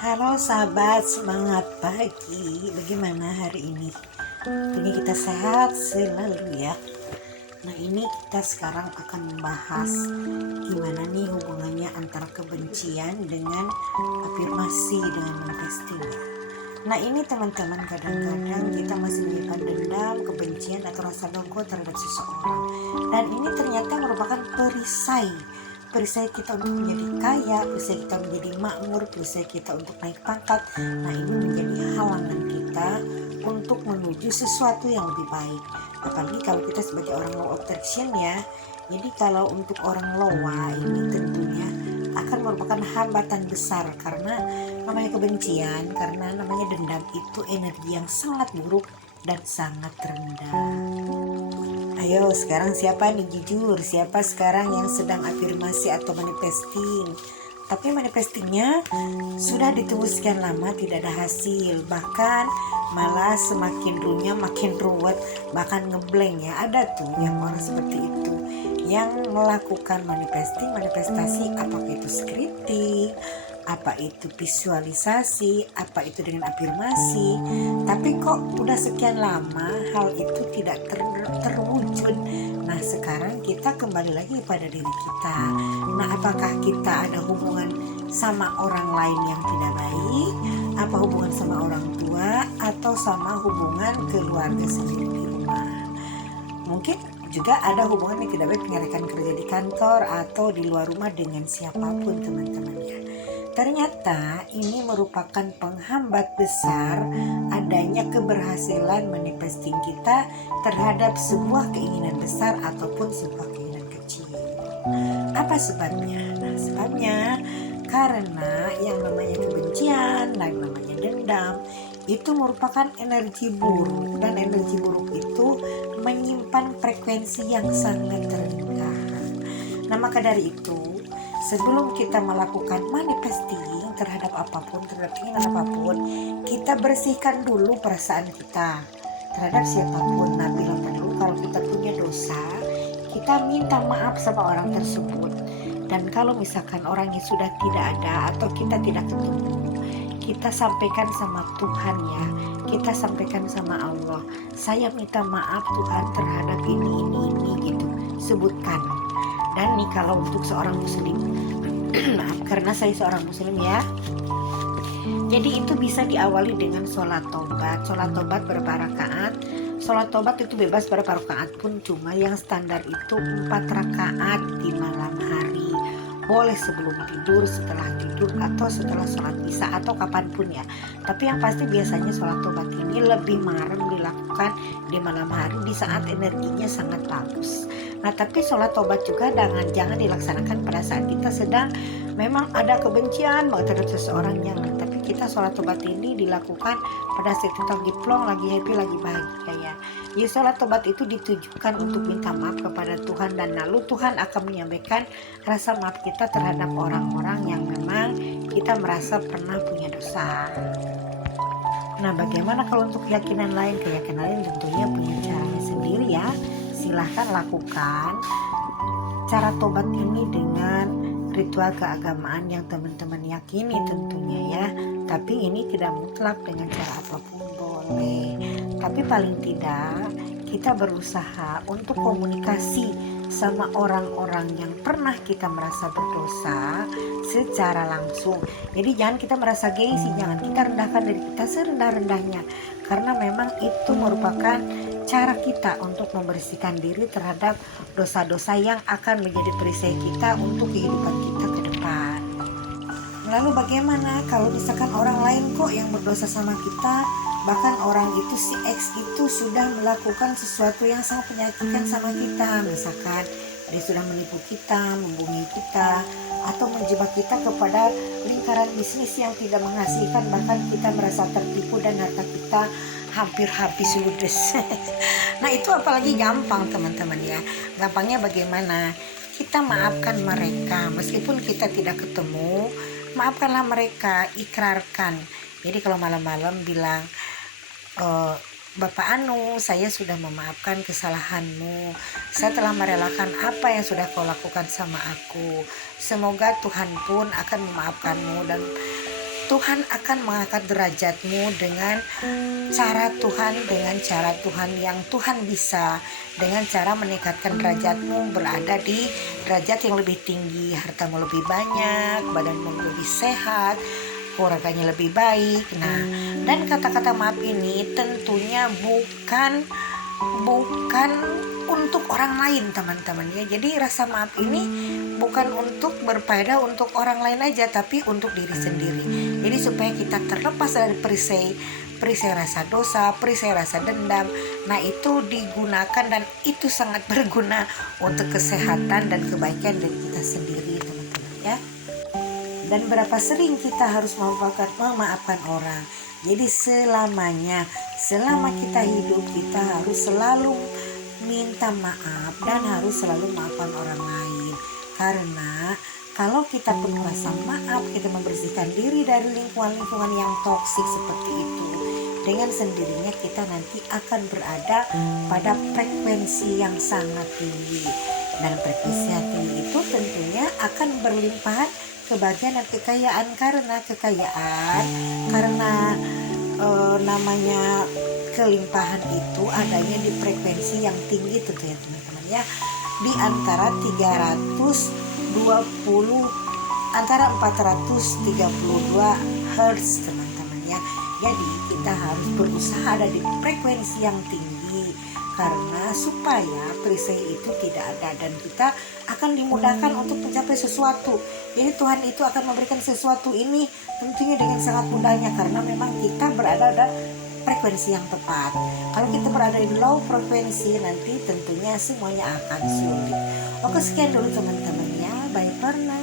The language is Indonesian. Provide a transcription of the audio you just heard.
Halo sahabat, semangat pagi. Bagaimana hari ini? Tentunya kita sehat selalu ya. Nah ini kita sekarang akan membahas gimana nih hubungannya antara kebencian dengan afirmasi dengan manifesting ya. Nah ini teman-teman, kadang-kadang kita masih menyimpan dendam, kebencian atau rasa dongkol terhadap seseorang. Dan ini ternyata merupakan perisai kita untuk menjadi kaya, perisai kita menjadi makmur, perisai kita untuk naik pangkat. Nah ini menjadi halangan kita untuk menuju sesuatu yang lebih baik. Apalagi kalau kita sebagai orang law of attraction ya. Jadi kalau untuk orang loa ini tentunya akan merupakan hambatan besar, karena namanya kebencian, karena namanya dendam itu energi yang sangat buruk dan sangat rendah. Ayo sekarang siapa nih jujur, siapa sekarang yang sedang afirmasi atau manifesting? Tapi manifestingnya sudah ditunggu sekian lama tidak ada hasil, bahkan malah semakin runyam makin ruwet, bahkan ngeblank ya. Ada tuh yang orang seperti itu yang melakukan manifestasi, apakah itu scripting, apa itu visualisasi, apa itu dengan afirmasi, tapi kok udah sekian lama hal itu tidak terwujud. Nah sekarang kita kembali lagi pada diri kita. Nah apakah kita ada hubungan sama orang lain yang tidak baik, apa hubungan sama orang tua, atau sama hubungan keluarga sendiri di rumah? Mungkin juga ada hubungan yang tidak baik dengan rekan kerja di kantor atau di luar rumah dengan siapapun teman-temannya. Ternyata ini merupakan penghambat besar adanya keberhasilan manifesting kita terhadap sebuah keinginan besar ataupun sebuah keinginan kecil. Apa sebabnya? Nah sebabnya karena yang namanya kebencian dan namanya dendam itu merupakan energi buruk, dan energi buruk itu menyimpan frekuensi yang sangat rendah. Nah maka dari itu, sebelum kita melakukan manifesting terhadap apapun, terhadap keinginan apapun, kita bersihkan dulu perasaan kita terhadap siapapun. Nah bila perlu, kalau kita punya dosa, kita minta maaf sama orang tersebut. Dan kalau misalkan orangnya sudah tidak ada atau kita tidak ketemu, kita sampaikan sama Tuhan ya, kita sampaikan sama Allah, saya minta maaf Tuhan terhadap ini gitu, sebutkan. Dan nih kalau untuk seorang muslim, maaf karena saya seorang muslim ya, jadi itu bisa diawali dengan sholat tobat. Sholat tobat berapa rakaat? Sholat tobat itu bebas berapa rakaat pun, cuma yang standar itu 4 rakaat di malam hari. Boleh sebelum tidur, setelah tidur, atau setelah sholat isya, atau kapanpun ya. Tapi yang pasti biasanya sholat tobat ini lebih marem dilakukan di malam hari, di saat energinya sangat bagus. Nah tapi sholat tobat juga jangan dilaksanakan pada saat kita sedang memang ada kebencian terhadap seseorang, jangan. Tapi kita sholat tobat ini dilakukan pada saat kita lagi plong, lagi happy, lagi bahagia ya. Ya sholat tobat itu ditujukan untuk minta maaf kepada Tuhan, dan lalu Tuhan akan menyampaikan rasa maaf kita terhadap orang-orang yang memang kita merasa pernah punya dosa. Nah bagaimana kalau untuk keyakinan lain? Keyakinan lain tentunya punya caranya sendiri ya. Silahkan lakukan cara tobat ini dengan ritual keagamaan yang teman-teman yakini tentunya ya. Tapi ini tidak mutlak dengan cara apapun boleh. Tapi paling tidak kita berusaha untuk komunikasi sama orang-orang yang pernah kita merasa berdosa secara langsung. Jadi jangan kita merasa gengsi, jangan kita rendahkan diri kita serendah-rendahnya, karena memang itu merupakan cara kita untuk membersihkan diri terhadap dosa-dosa yang akan menjadi perisai kita untuk kehidupan kita ke depan. Lalu bagaimana kalau misalkan orang lain kok yang berdosa sama kita, bahkan orang itu si X itu sudah melakukan sesuatu yang sangat menyakitkan sama kita, misalkan dia sudah menipu kita, membohongi kita, atau menjebak kita kepada lingkaran bisnis yang tidak menghasilkan, bahkan kita merasa tertipu dan harta kita hampir habis ludes. Nah itu apalagi gampang teman-teman ya. Gampangnya bagaimana? Kita maafkan mereka meskipun kita tidak ketemu, maafkanlah mereka, ikrarkan. Jadi kalau malam-malam bilang, Bapak Anu, saya sudah memaafkan kesalahanmu. Saya telah merelakan apa yang sudah kau lakukan sama aku. Semoga Tuhan pun akan memaafkanmu dan Tuhan akan mengangkat derajatmu dengan cara Tuhan yang Tuhan bisa, dengan cara meningkatkan derajatmu berada di derajat yang lebih tinggi, hartamu lebih banyak, badanmu lebih sehat, keluarganya lebih baik. Nah, dan kata-kata maaf ini tentunya bukan untuk orang lain, teman-teman ya. Jadi rasa maaf ini bukan untuk berfaedah untuk orang lain aja, tapi untuk diri sendiri. Jadi supaya kita terlepas dari perisai rasa dosa, perisai rasa dendam. Nah, itu digunakan dan itu sangat berguna untuk kesehatan dan kebaikan dari kita sendiri, teman-teman ya. Dan berapa sering kita harus memaafkan orang. Jadi selama kita hidup, kita harus selalu minta maaf dan harus selalu maafkan orang lain. Karena kalau kita penuh rasa maaf, kita membersihkan diri dari lingkungan-lingkungan yang toksik seperti itu, dengan sendirinya kita nanti akan berada pada frekuensi yang sangat tinggi. Dan frekuensi yang tinggi itu tentunya akan berlimpahan kebahagiaan dan kekayaan, karena namanya kelimpahan itu adanya di frekuensi yang tinggi tentunya, teman-teman ya, di antara 432 Hz, teman-teman ya. Jadi kita harus berusaha ada di frekuensi yang tinggi, karena supaya perisai itu tidak ada dan kita akan dimudahkan untuk mencapai sesuatu. Jadi Tuhan itu akan memberikan sesuatu ini tentunya dengan sangat mudahnya, karena memang kita berada pada frekuensi yang tepat. Kalau kita berada di low frekuensi, nanti tentunya semuanya akan sulit. Oke, sekian dulu teman-teman ya. Bye for now.